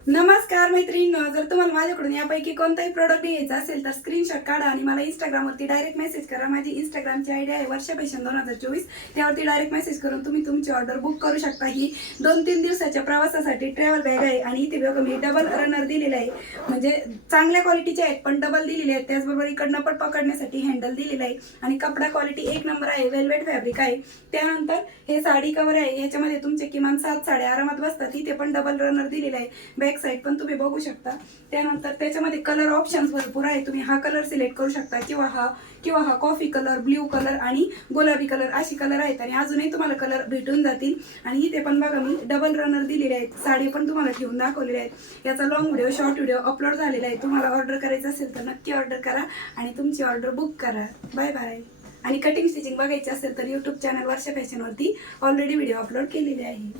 नमस्कार मैत्रिणींनो, जर तुम्हाला माझ्याकडून यापैकी कोणताही प्रोडक्ट घ्यायचा असेल तर स्क्रीनशॉट काढा आणि मला इंस्टाग्रामवरती डायरेक्ट मेसेज करा। माझी इंस्टाग्रामची आयडी आहे वर्षा फॅशन 2024। त्यावरती डायरेक्ट मेसेज करून तुम्ही तुमची ऑर्डर बुक करू शकता। ही 2-3 दिवसाच्या प्रवासासाठी ट्रॅव्हल बॅग आहे आणि इथे बघा मी डबल रनर दिलेला आहे, म्हणजे चांगल्या क्वालिटीचे आहेत पण डबल दिलेले आहेत। त्याचबरोबर इकडनं पण पकडण्यासाठी हँडल दिलेला आहे आणि कपडा क्वालिटी एक नंबर आहे, वेलवेट फॅब्रिक आहे। त्यानंतर हे साडी कव्हर आहे, ह्याच्यामध्ये तुमचे किमान 7 साड्या आरामात बसतात। इथे पण डबल रनर दिलेला आहे, बॅक साईड पण तुम्ही बघू शकता। त्यानंतर त्याच्यामध्ये कलर ऑप्शन्स भरपूर आहे, तुम्ही हा कलर सिलेक्ट करू शकता किंवा हा कॉफी कलर, ब्ल्यू कलर आणि गुलाबी कलर अशी कलर आहेत आणि अजूनही तुम्हाला कलर भेटून जातील। आणि इथे पण बघा मी डबल रनर दिलेले आहेत, साडी पण तुम्हाला ठेवून दाखवलेले आहेत। याचा long video short video upload झालेला आहे, तुम्हाला ऑर्डर करायचं असेल तर नक्की ऑर्डर करा आणि तुमची ऑर्डर बुक करा। Bye bye. आणि कटिंग स्टिचिंग बघायची असेल तर यूट्यूब चॅनल वर्षा फॅशनवरती ऑलरेडी व्हिडिओ अपलोड केलेले आहे।